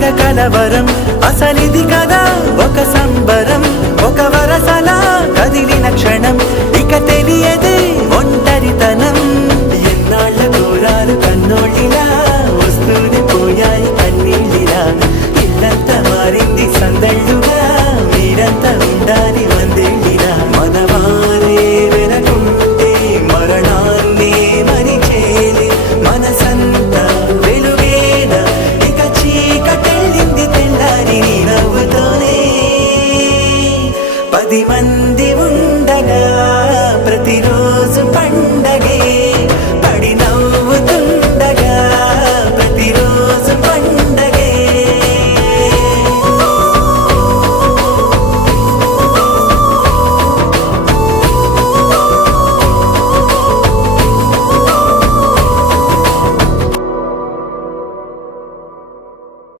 తెగ కలవరం అసలిది కదా ఒక సంబరం ఒక వరసలా కదిలిన క్షణం ఇక తెలియదే ఒంటరితనం ఎన్నాళ్ళ దూరాలు కన్నోళ్ళిలా వస్తూనే పోయాయి కన్నీళ్ళిలా ఇల్లంతా మారింది సందళ్ళుగా మీరంతా ఉండాలి వందేళ్ళిలా మనవారే వెనకుంటే మరణాన్నే మరిచేలే మనసంతా వెలుగేన ఇక చీకటెళ్ళింది తెల్లారి నీ నవ్వుతోనే 10 మంది